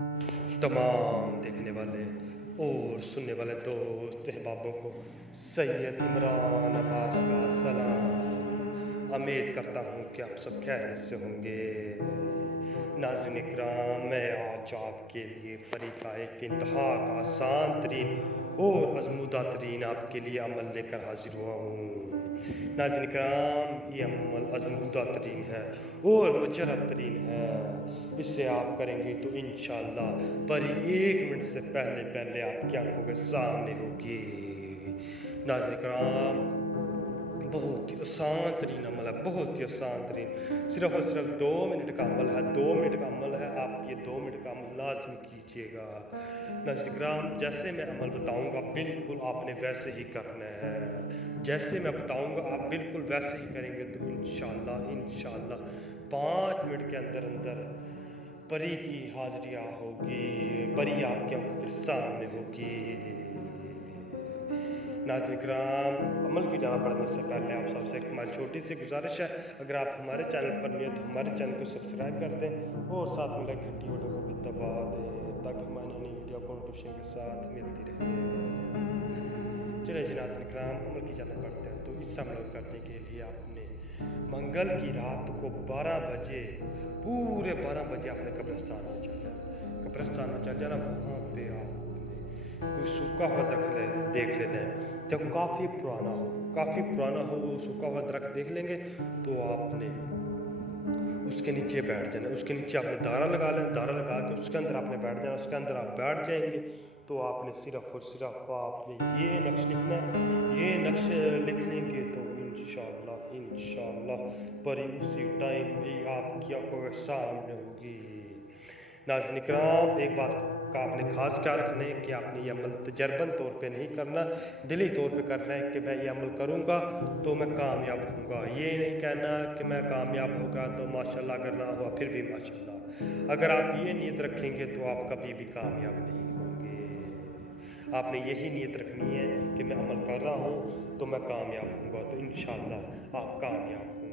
तमाम देखने वाले और सुनने वाले दोस्त अहबाबों को सैयद इमरान अब्बास का सलाम। उम्मीद करता हूँ कि आप सब खैरियत से होंगे। नाज़रीन इकराम, मैं आज आपके लिए परी का एक इंतहा का आसान तरीन और आजमूदा तरीन आपके लिए अमल लेकर हाजिर हुआ हूँ। नाज़रीन इकराम, ये अमल आजमूदा तरीन है और मुजर्रब तरीन है। इसे आप करेंगे तो इंशाअल्लाह परी 1 मिनट से पहले पहले आपकी आंखों के सामने होगी। नाज़रीन इकराम, बहुत ही आसान तरीन अमल है, बहुत ही आसान तरीन। सिर्फ और सिर्फ 2 मिनट का अमल है, 2 मिनट का अमल है। आप ये 2 मिनट का अमल लाजमी कीजिएगा। नाज़रीन इकराम, जैसे मैं अमल बताऊंगा बिल्कुल आपने वैसे ही करना है। जैसे मैं बताऊंगा आप बिल्कुल वैसे ही करेंगे तो इंशाअल्लाह इंशाअल्लाह 5 मिनट के अंदर अंदर परी की हाजिरियाँ होगी, परी आपकी आंखों के सामने होगी। नाज़रीन इकराम, अमल की जाना बढ़ने से पहले आप सबसे एक हमारी छोटी सी गुजारिश है, अगर आप हमारे चैनल पर नहीं हो तो हमारे चैनल को सब्सक्राइब कर दें और साथ में घंटी बटन को भी दबा दें ताकि हमारी नई वीडियो को नोटिफिकेशन के साथ मिलती रहे। चलिए जी नाज़रीन इकराम, अमल की जाना बढ़ते हैं। तो इस अमल करने के लिए आपने मंगल की रात को 12 बजे, पूरे 12 बजे आपने कब्रिस्तान में चल जाना। कब्रिस्तान में चल जाना, वहाँ पे आपने कोई सूखा हुआ दरख्त देख लेना है, जब काफ़ी पुराना हो सूखा हुआ दरख्त देख लेंगे तो आपने उसके नीचे बैठ जाना। उसके नीचे आपने दारा लगा लेना, दारा लगा के उसके अंदर आपने बैठ जाना। उसके अंदर आप बैठ जाएंगे तो आपने सिर्फ और सिर्फ आपने ये नक्श लिखना है। ये नक्श लिख लेंगे तो इंशाअल्लाह इंशाअल्लाह परी उसी टाइम भी आपकी आंखों के सामने होगी। नाज़रीन इकराम, एक बात का आपने खास ख्याल रखना है कि आपने ये अमल तजर्बन तौर पे नहीं करना, दिली तौर पे करना है कि मैं ये अमल करूँगा तो मैं कामयाब होऊंगा। ये नहीं कहना कि मैं कामयाब होगा तो माशाल्लाह, अगर ना हुआ फिर भी माशाल्लाह। अगर आप ये नीयत रखेंगे तो आप कभी भी कामयाब नहीं होंगे। आपने यही नीयत रखनी है कि मैं अमल कर रहा हूँ तो मैं कामयाब होऊंगा, तो इंशाअल्लाह आप कामयाब होंगे।